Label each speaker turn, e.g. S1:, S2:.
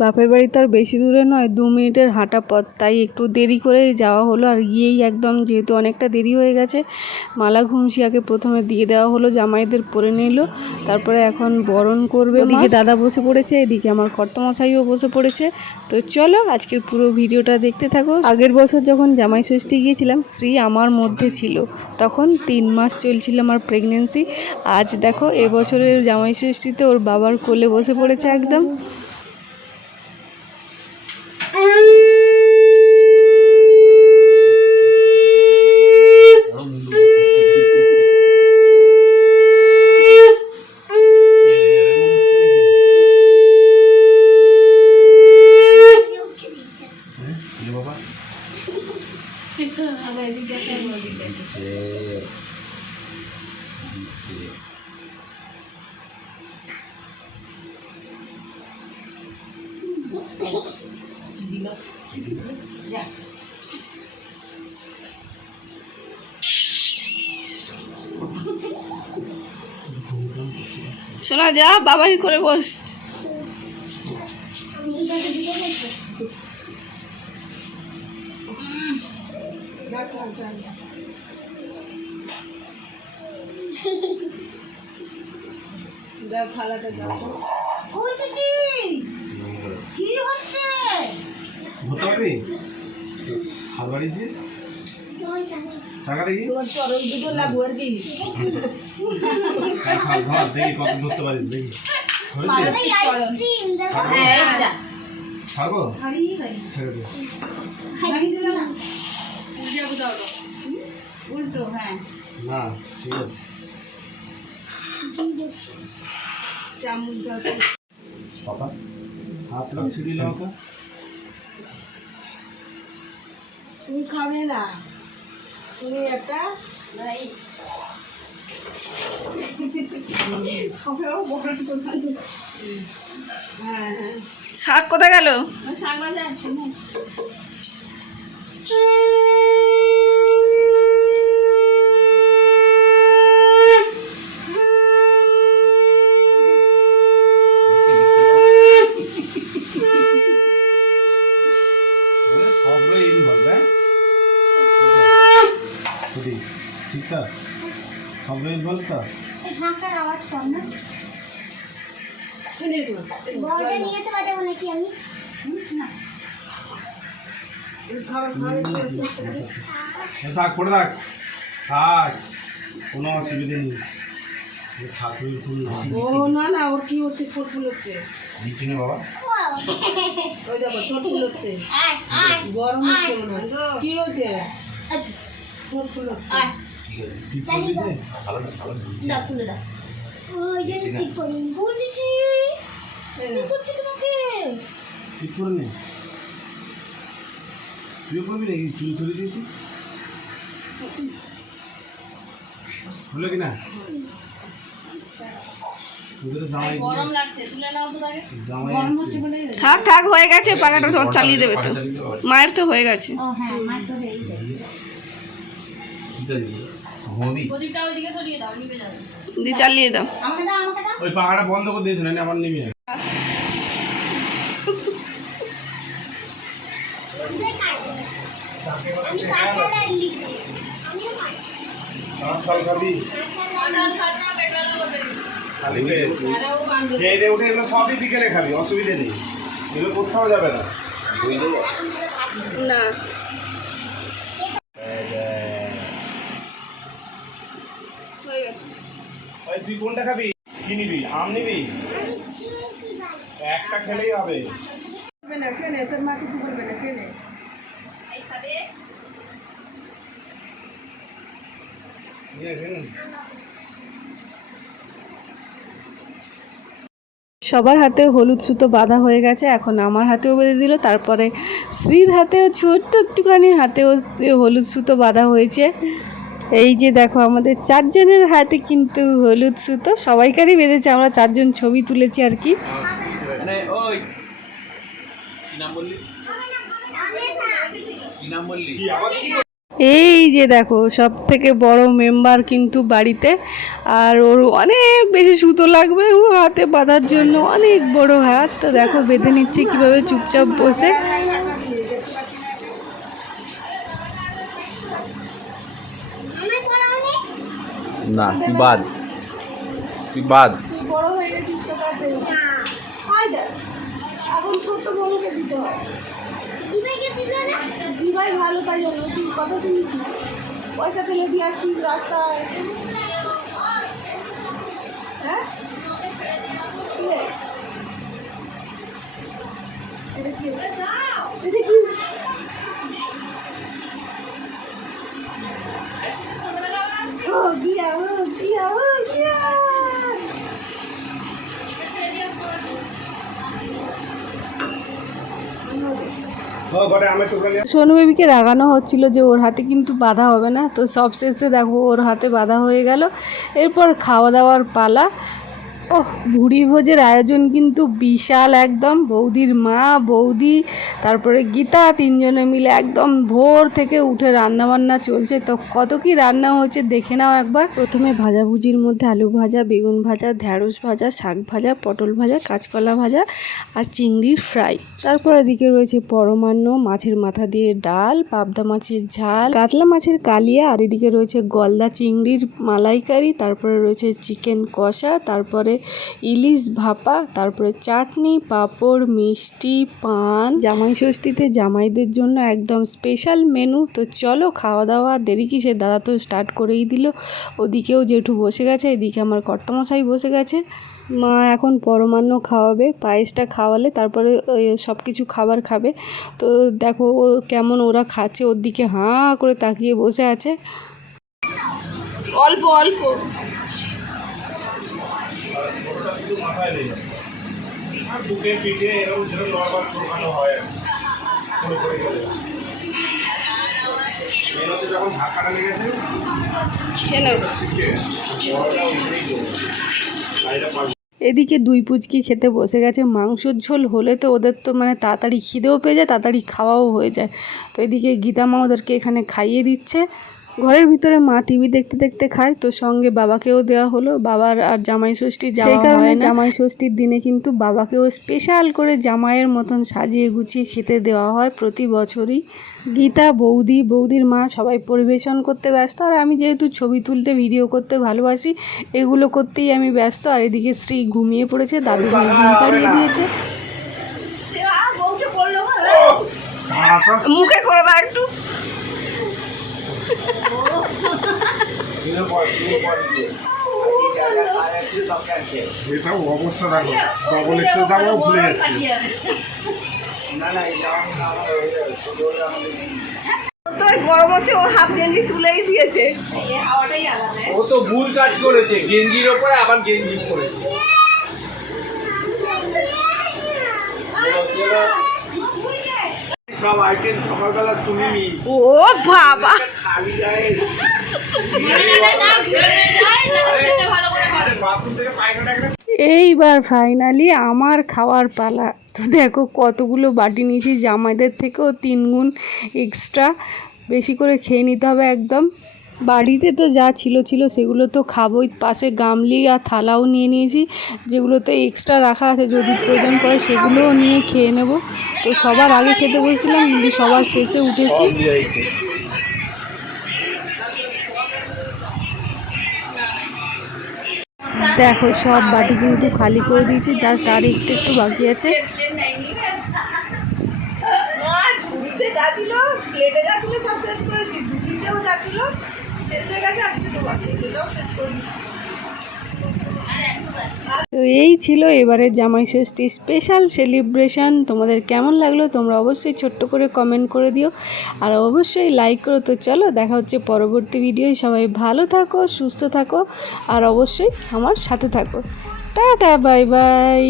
S1: বাপের বাড়ি তো আর বেশি দূরে নয়, দু মিনিটের হাঁটা পথ। তাই একটু দেরি করে যাওয়া হলো আর গিয়েই একদম যেহেতু অনেকটা দেরি হয়ে গেছে, মালা ঘুমসিয়াকে প্রথমে দিয়ে দেওয়া হলো, জামাইদের পরে নিল। তারপরে এখন বরণ করবে ওদিকে দাদা বসে পড়েছে, এদিকে আমার কর্তমশাইও বসে পড়েছে। তো চলো আজকের পুরো ভিডিওটা দেখতে থাকো। আগের বছর যখন জামাই ষষ্ঠী গিয়েছিলাম শ্রী আমার মধ্যে ছিল। তখন তিন মাস চলছিল আমার প্রেগনেন্সি আজ দেখো, এবছরের জামাই ষষ্ঠীতে ওর বাবার কোলে বসে পড়েছে একদম। শোনা যা বাবাই করে বস।
S2: বলতেছি কি হচ্ছে
S3: হতে পারবি? হাত বাড়িয়েছিস? চাকা দেখি। হ্যাঁ, দেখি কত ধরতে পারিস দেখি। ছাড়বো? ছেড়ে দে।
S2: উল্টো হ্যাঁ।
S3: না ঠিক আছে। পাপা হাত লাগ ছিঁড়ি নাও
S4: তুমি খাবে না। তুমি একটা হ্যাঁ হ্যাঁ।
S1: শাক কোথায় গেল?
S2: শাক ভাজা
S3: মানে সবগুলো ইনভলভ হ্যাঁ বুঝি ঠিকঠাক সবগুলো ইনভলভ তো
S2: এই শাকটার আওয়াজ কম না?
S4: তো
S2: বলটা নিয়েছে বাজাবো নাকি আমি? না।
S4: খাবার খাবে
S3: থাক পড়ে থাক। থাক। কোনো অসুবিধা নেই। ঠাকুরের ফুল
S4: ও না না ওর কি হচ্ছে? ছোট ফুল হচ্ছে
S3: দিচ্ছি না বাবা।
S4: ওই দেখো ছোট ফুল হচ্ছে গরম হচ্ছে মনে হয়। কি হচ্ছে
S2: আচ্ছা
S4: ছোট ফুল হচ্ছে
S3: ঠিক করে নে করবি নাকি? চুল ছড়িয়ে দিয়েছিস? হলো কি না?
S1: থাক থাক হয়ে গেছে পাখাটা তোমার চালিয়ে দেবে তো। মায়ের তো হয়ে গেছে। দিয়ে চালিয়ে দাও।
S3: ওই পাখাটা বন্ধ করে দিয়েছিল না আবার নিবি না খাবি? খালি পেট? উঠে এগুলো সবই বিকেলে খাবি অসুবিধে নেই। এগুলো কোথাও যাবে না।
S1: না।
S3: তুই কোনটা খাবি? কি নিবি? আম নিবি? একটা খেলেই হবে।
S4: করবে না কেনে তোর মা কিছু করবে না কেনে
S3: নিয়ে খেলুন
S1: সবার হাতে হলুদ সুতো বাঁধা হয়ে গেছে এখন আমার হাতেও বেঁধে দিল তারপরে শ্রীর হাতেও ছোট্ট একটুখানি হাতেও হলুদ সুতো বাঁধা হয়েছে। এই যে দেখো আমাদের চারজনের হাতে কিন্তু হলুদ সুতো সবাইকারই বেঁধেছে আমরা চারজন ছবি তুলেছি আর কি।
S3: মানে
S1: এই যে দেখো সব থেকে বড় মেম্বার কিন্তু বাড়িতে আর ওর অনেক বেশি সুতো লাগবে ও হাতে বাঁধার জন্য অনেক বড় হাত। তো দেখো বেঁধে নিচ্ছে কীভাবে চুপচাপ বসে।
S3: না তুই বাদ? তুই বাদ?
S1: তুই বড় হয়ে গেছিস তো তার হয় দেখ এখন ছোট্ট বড়কে দিতে হয়।
S2: দিবাইকে দিল না?
S1: দিবাই ভালো তাই জন্য। তুই কথা শুনিস না? পয়সা ফেলে দিয়ে আসছিস রাস্তায়। হ্যাঁ? এটা কি? এটা কি? সোনু বেবিকে রাগানো হচ্ছিল যে ওর হাতে কিন্তু বাধা হবে না। তো সব শেষে দেখো ওর হাতে বাধা হয়ে গেল। এরপর খাওয়া দাওয়ার পালা। ও ভুড়ি ভোজের আয়োজন কিন্তু বিশাল একদম। বৌদির মা, বৌদি, তারপরে গীতা, তিনজনে মিলে একদম ভোর থেকে উঠে রান্না বান্না চলছে। তো কত কি রান্না হয়েছে দেখে নাও একবার। প্রথমে ভাজাভুজির মধ্যে আলু ভাজা, বেগুন ভাজা ঢ্যাঁড়স ভাজা, শাক ভাজা, পটল ভাজা, কাঁচকলা ভাজা আর চিংড়ির ফ্রাই। তারপর এদিকে রয়েছে পরমান্ন, মাছের মাথা দিয়ে ডাল, পাবদা মাছের ঝাল, কাতলা মাছের কালিয়া আর এদিকে রয়েছে গলদা চিংড়ির মালাইকারি, তারপরে রয়েছে চিকেন কষা, তারপরে ইলিশ ভাপা, তারপরে চাটনি, পাঁপড়, মিষ্টি, পান। জামাই ষষ্ঠীতে জামাইদের জন্য একদম স্পেশাল মেনু তো চলো খাওয়া দাওয়া, দেরি কিসে দাদা তো স্টার্ট করেই দিল। ওদিকেও জেঠু বসে গেছে, এদিকে আমার কর্তমশাই বসে গেছে। মা এখন পরমান্ন খাওয়াবে, পায়েসটা খাওয়ালে, তারপরে সব কিছু খাবার খাবে। তো দেখো ও কেমন ওরা খাচ্ছে, ওর দিকে হাঁ করে তাকিয়ে বসে আছে। অল্প অল্প।
S3: শুধু মাথায় আর বুকে পিঠে এরকম নর্মাল হয় করে গেলে
S1: এদিকে দুই পুচকি খেতে বসে গেছে। মাংসর ঝোল হলে তো ওদের তো মানে তাড়াতাড়ি খিদেও পেয়ে যায়, তাড়াতাড়ি খাওয়াও হয়ে যায়। তো এদিকে গীতা মা ওদেরকে এখানে খাইয়ে দিচ্ছে। ঘরের ভিতরে মা টিভি দেখতে দেখতে খায় তো সঙ্গে বাবাকেও দেওয়া হলো। বাবার আর জামাই ষষ্ঠী সেই কারণে জামাই ষষ্ঠীর দিনে কিন্তু বাবাকেও স্পেশাল করে জামাইয়ের মতন সাজিয়ে গুছিয়ে খেতে দেওয়া হয় প্রতি বছরই। গীতা বৌদি বৌদির মা সবাই পরিবেশন করতে ব্যস্ত। আর আমি যেহেতু ছবি তুলতে ভিডিও করতে ভালোবাসি এগুলো করতেই আমি ব্যস্ত। আর এদিকে শ্রী ঘুমিয়ে পড়েছে দাদু ভাই ঘুম পাড়িয়ে দিয়েছে। মুখে করে দাও একটু।
S3: এটা অবস্থা দেখো। ডবল এক্সেল যাব ভুলে যাচ্ছি।
S1: তো গরম হচ্ছে ও হাফ গেঞ্জি তুলেই দিয়েছে।
S5: ও তো ভুল কাজ করেছে গেঞ্জির ওপরে আবার গেঞ্জি পরেছে। সব আইটেম সকালবেলা তুমি নিয়েছি
S1: ও বাবা।
S5: খালি
S1: এইবার ফাইনালি আমার খাওয়ার পালা। তো দেখো কতগুলো বাটি নিয়েছি জামাইদের থেকেও তিন গুণ এক্সট্রা বেশি করে খেয়ে নিতে হবে একদম। বাড়িতে তো যা ছিল ছিল সেগুলো তো খাবোই। পাশে গামলি আর থালাও নিয়ে নিয়েছি যেগুলোতে এক্সট্রা রাখা আছে যদি প্রয়োজন পড়ে সেগুলোও নিয়ে খেয়ে নেব। তো সবার আগে খেতে বলছিলাম কিন্তু সবার শেষে উঠেছি। দেখো সব বাটি কিন্তু খালি করে দিয়েছি জাস্ট আর একটু একটু বাকি আছে। তো এই ছিল এবারের জামাই ষষ্ঠী স্পেশাল সেলিব্রেশন তোমাদের কেমন লাগল তোমরা অবশ্যই ছোট্ট করে কমেন্ট করে দিও। আর অবশ্যই লাইক করো। তো চলো, দেখা হচ্ছে পরবর্তী ভিডিওয় সবাই ভালো থাকো, সুস্থ থাকো, আর অবশ্যই আমার সাথে থাকো। Tata bye bye